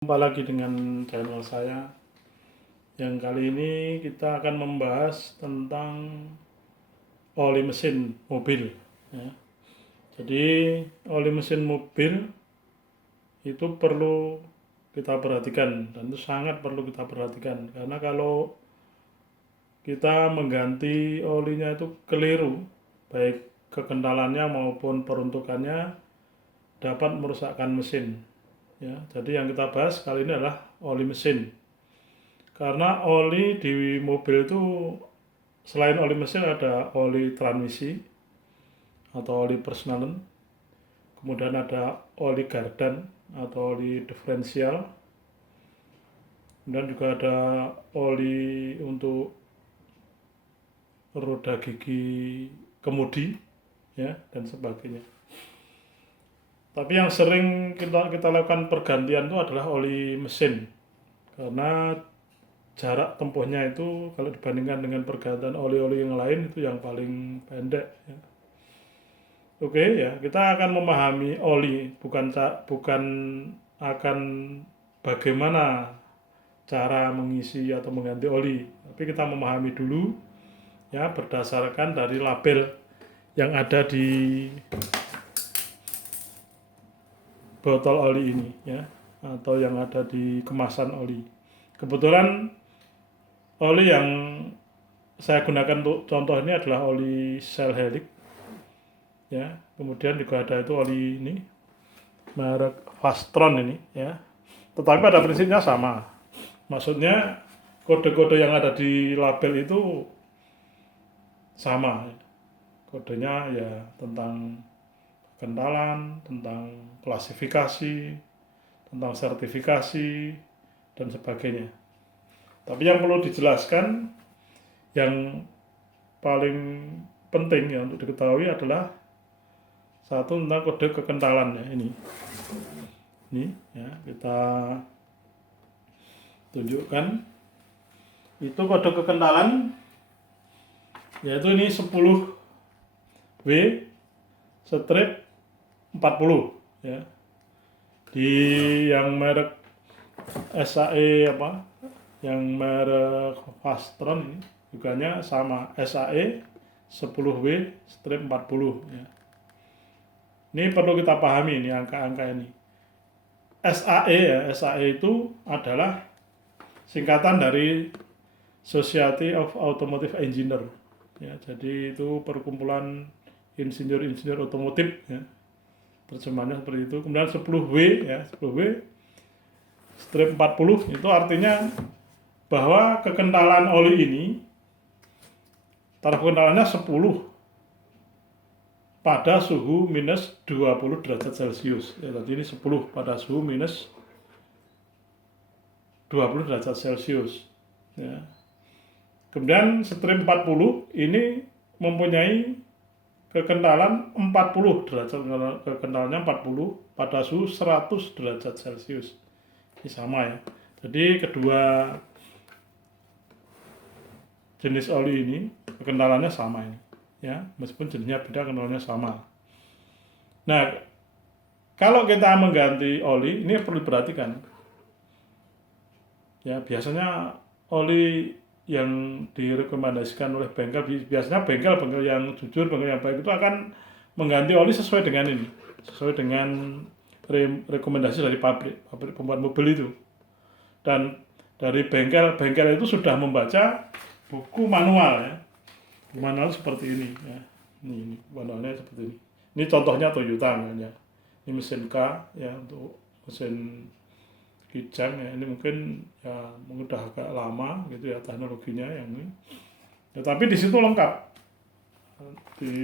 Jumpa lagi dengan channel saya. Yang kali ini kita akan membahas tentang oli mesin mobil ya. Jadi oli mesin mobil itu perlu kita perhatikan, dan itu sangat perlu kita perhatikan, karena kalau kita mengganti olinya itu keliru, baik kekentalannya maupun peruntukannya, dapat merusakkan mesin ya. Jadi yang kita bahas kali ini adalah oli mesin. Karena oli di mobil itu selain oli mesin ada oli transmisi atau oli persneleng, kemudian ada oli gardan atau oli diferensial, dan juga ada oli untuk roda gigi kemudi ya, dan sebagainya. Tapi yang sering kita lakukan pergantian itu adalah oli mesin, karena jarak tempuhnya itu kalau dibandingkan dengan pergantian oli-oli yang lain itu yang paling pendek ya. Oke ya, kita akan memahami oli, bukan akan bagaimana cara mengisi atau mengganti oli, tapi kita memahami dulu ya, berdasarkan dari label yang ada di botol oli ini ya, atau yang ada di kemasan oli. Kebetulan oli yang saya gunakan untuk contoh ini adalah oli Shell Helix ya. Kemudian juga ada itu oli ini merek Fastron ini ya. Tetapi pada prinsipnya sama. Maksudnya kode-kode yang ada di label itu sama. Kodenya ya tentang kekentalan, tentang klasifikasi, tentang sertifikasi dan sebagainya. Tapi yang perlu dijelaskan, yang paling penting ya untuk diketahui adalah satu tentang kode kekentalan ya, ini ya, kita tunjukkan. Itu kode kekentalan yaitu ini 10W strip 40 ya. Di yang merek SAE yang merek Fastron ini juganya sama, SAE 10W strip 40 ya. Ini perlu kita pahami, ini angka-angka ini. SAE ya, SAE itu adalah singkatan dari Society of Automotive Engineer ya. Jadi itu perkumpulan insinyur-insinyur otomotif ya, terjemahnya seperti itu. Kemudian 10W ya, 10W strip 40 itu artinya bahwa kekentalan oli ini, taraf kekentalannya 10 pada suhu minus 20 derajat Celcius ya. Tadi ini 10 pada suhu minus 20 derajat Celcius ya. Kemudian strip 40 ini mempunyai kekentalan 40 derajat, kekentalannya 40 pada suhu 100 derajat Celcius. Ini sama ya. Jadi kedua jenis oli ini kekentalannya sama ini ya, meskipun jenisnya beda, kekentalannya sama. Nah, kalau kita mengganti oli ini perlu diperhatikan ya. Biasanya oli yang direkomendasikan oleh bengkel, biasanya bengkel yang jujur, bengkel yang baik itu akan mengganti oli sesuai dengan ini, sesuai dengan rekomendasi dari pabrik pembuat mobil itu. Dan dari bengkel itu sudah membaca buku manual ya, manual seperti ini ya. Ini manualnya seperti ini. Ini contohnya Toyota ya. Ini mesin K ya, untuk mesin kijang ya. Ini mungkin ya udah agak lama gitu ya teknologinya yang ini. Ya, tapi di situ lengkap di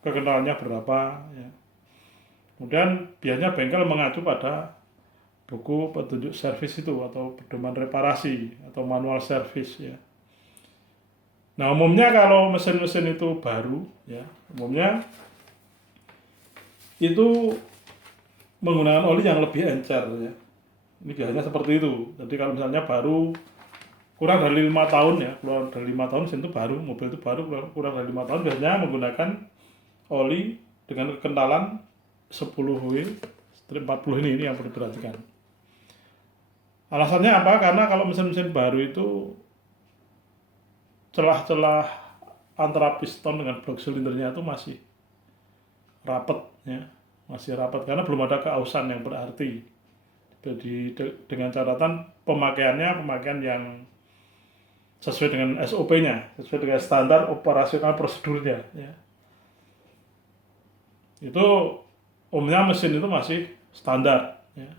kekentalannya berapa ya. Kemudian biasanya bengkel mengacu pada buku petunjuk servis itu, atau pedoman reparasi atau manual servis ya. Nah, umumnya kalau mesin-mesin itu baru ya, umumnya itu menggunakan oli yang lebih encer ya. Ini biasanya seperti itu. Jadi kalau misalnya baru kurang dari 5 tahun ya, kurang dari 5 tahun mesin itu baru, mobil itu baru kurang dari 5 tahun, biasanya menggunakan oli dengan kekentalan 10W strip 40 ini yang perlu diperhatikan. Alasannya apa? Karena kalau mesin-mesin baru itu celah-celah antara piston dengan blok silindernya itu masih rapat, ya, masih rapat karena belum ada keausan yang berarti. Jadi dengan catatan pemakaian yang sesuai dengan SOP-nya, sesuai dengan standar operasional prosedurnya, ya. Itu umumnya mesin itu masih standar, ya.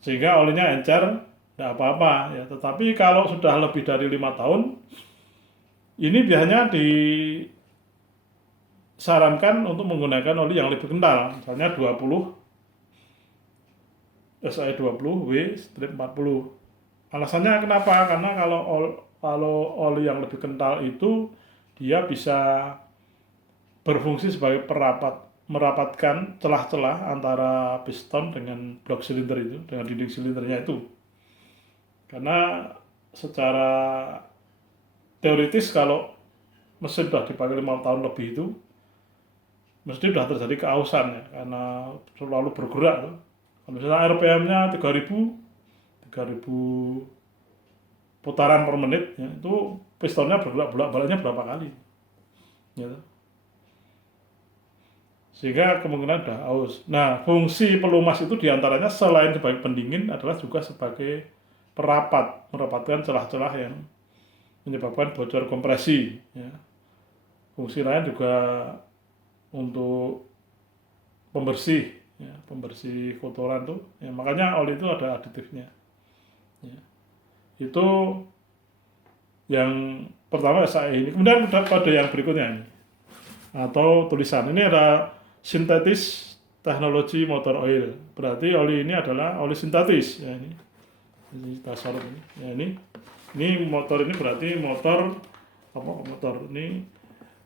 Sehingga olinya encer, tidak apa-apa, ya. Tetapi kalau sudah lebih dari 5 tahun, ini biasanya disarankan untuk menggunakan oli yang lebih kental, misalnya 20 SAE 20 W/40. Alasannya kenapa? Karena kalau oli yang lebih kental itu dia bisa berfungsi sebagai merapatkan celah-celah antara piston dengan blok silinder itu, dengan dinding silindernya itu. Karena secara teoritis kalau mesin sudah dipakai 5 tahun lebih itu mesti sudah terjadi keausan, ya, karena selalu bergerak. Kalau misalnya RPM-nya 3000 putaran per menit, ya, itu pistonnya bergerak bolak-baliknya berapa kali, ya. Sehingga kemungkinan sudah aus. Nah, fungsi pelumas itu diantaranya selain sebagai pendingin adalah juga sebagai merapatkan celah-celah yang menyebabkan bocor kompresi, ya. Fungsi lain juga untuk pembersih, ya, pembersih kotoran tuh, ya, makanya oli itu ada aditifnya, ya. Itu yang pertama SAE ini. Kemudian ada kode yang berikutnya ini, atau tulisan ini ada sintetis teknologi motor oil. Berarti oli ini adalah oli sintetis, ya. Ini dasar ini, ya, ini motor ini berarti motor ini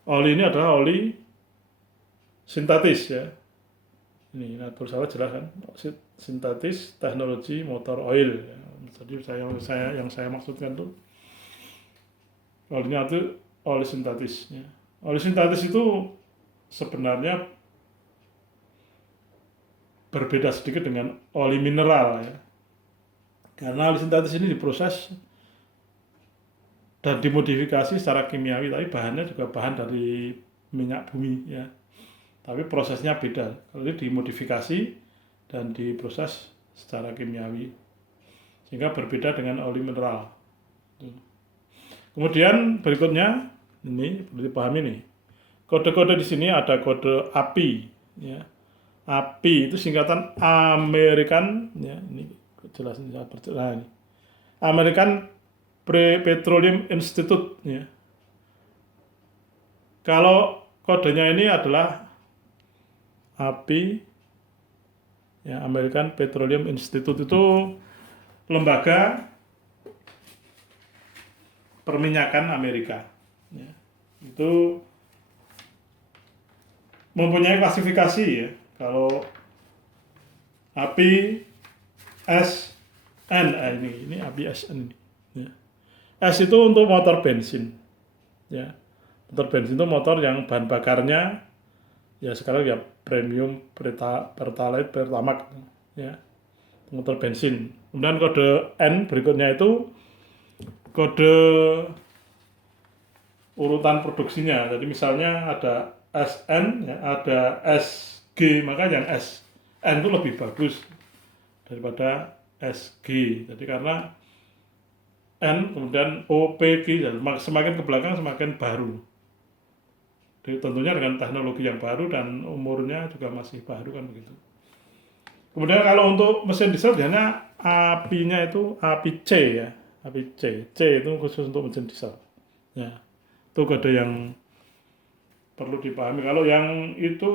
oli ini adalah oli sintetis, ya. Ini tulisannya jelas kan, sintetis teknologi motor oil, ya. Jadi yang saya maksudkan tuh olinya itu oli sintetis, ya. Oli sintetis itu sebenarnya berbeda sedikit dengan oli mineral, ya. Karena oli sintetis ini diproses dan dimodifikasi secara kimiawi, tapi bahannya juga bahan dari minyak bumi, ya. Tapi prosesnya beda. Kalau ini dimodifikasi dan diproses secara kimiawi, sehingga berbeda dengan oli mineral. Kemudian berikutnya ini perlu dipahami nih. Kode-kode di sini ada kode API, ya. API itu singkatan American, ya, ini jelasin saya perjelas ini. American Petroleum Institute, ya. Kalau kodenya ini adalah API, ya, American Petroleum Institute itu lembaga perminyakan Amerika, ya. Itu mempunyai klasifikasi, ya. Kalau API SN, ini API SN ini, ya. S itu untuk motor bensin, ya. Motor bensin itu motor yang bahan bakarnya, ya, sekarang ya premium, pertalite, pertamax, ya, motor bensin. Kemudian kode N berikutnya itu kode urutan produksinya. Jadi misalnya ada SN, ya, ada SG, maka yang SN itu lebih bagus daripada SG. Jadi karena N kemudian OPG, semakin ke belakang semakin baru. Jadi tentunya dengan teknologi yang baru dan umurnya juga masih baru, kan begitu. Kemudian kalau untuk mesin diesel biasanya API-nya itu API C, ya. API C itu khusus untuk mesin diesel, ya. Itu kode yang perlu dipahami. Kalau yang itu,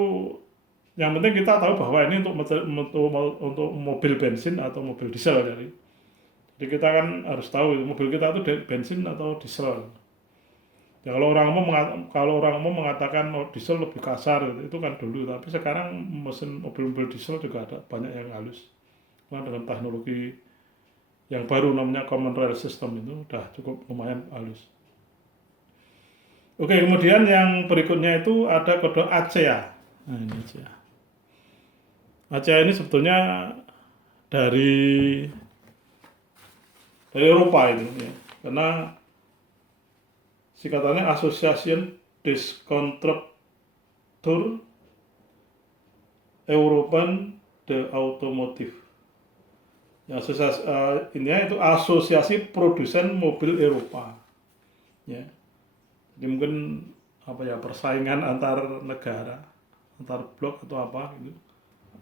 yang penting kita tahu bahwa ini untuk mobil bensin atau mobil diesel. Jadi kita kan harus tahu mobil kita itu bensin atau diesel. Ya, kalau orang umum mengatakan diesel lebih kasar, itu kan dulu. Tapi sekarang mesin mobil diesel juga ada banyak yang halus. Nah, dengan teknologi yang baru namanya common rail system itu udah cukup lumayan halus. Oke, kemudian yang berikutnya itu ada kode ACEA. Nah, ini ACEA. ACEA ini sebetulnya dari dari Eropa itu ya. Karena singkatannya Association des Constructeurs European de Automotive. Ya, intinya itu asosiasi produsen mobil Eropa. Ya. Jadi mungkin persaingan antar negara, antar blok atau apa gitu.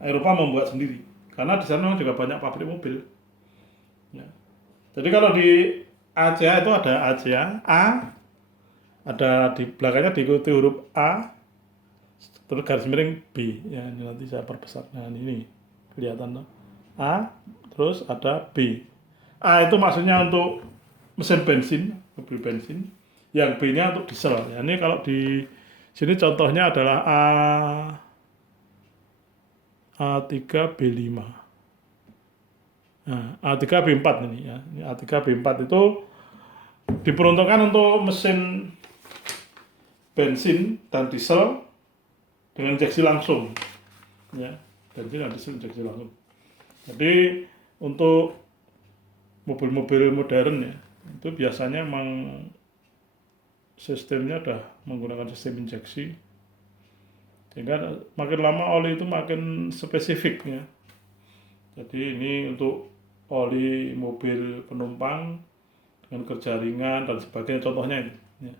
Eropa membuat sendiri. Karena di sana juga banyak pabrik mobil. Ya. Jadi kalau di ACA itu ada ACA, A, ada di belakangnya diikuti huruf A, terus garis miring B. Ya, ini nanti saya perbesar. Nah, ini kelihatan A, terus ada B. A itu maksudnya untuk mesin bensin, mobil bensin. Yang B-nya untuk diesel. Ya, ini kalau di sini contohnya adalah A3B5. Nah, A3B4 ini ya. Ini A3B4 itu diperuntukkan untuk mesin bensin dan diesel dengan injeksi langsung. Ya, bensin dan diesel injeksi langsung. Jadi untuk mobil-mobil modern ya, itu biasanya memang sistemnya udah menggunakan sistem injeksi, sehingga makin lama oli itu makin spesifik ya. Jadi ini untuk oli mobil penumpang dengan kerja ringan dan sebagainya, contohnya ini ya.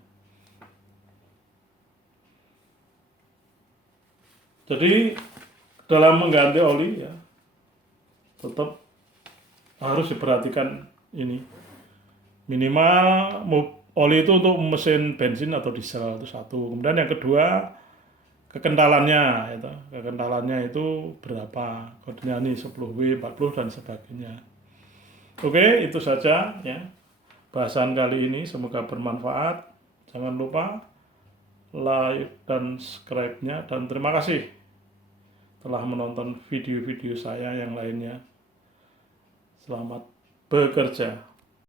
Jadi dalam mengganti oli ya tetap harus diperhatikan ini, minimal oli itu untuk mesin bensin atau diesel, itu satu. Kemudian yang kedua, kekentalannya itu berapa, kodenya nih 10W, 40 dan sebagainya. Oke, itu saja ya bahasan kali ini, semoga bermanfaat. Jangan lupa like dan subscribe-nya, dan terima kasih telah menonton video-video saya yang lainnya. Selamat bekerja.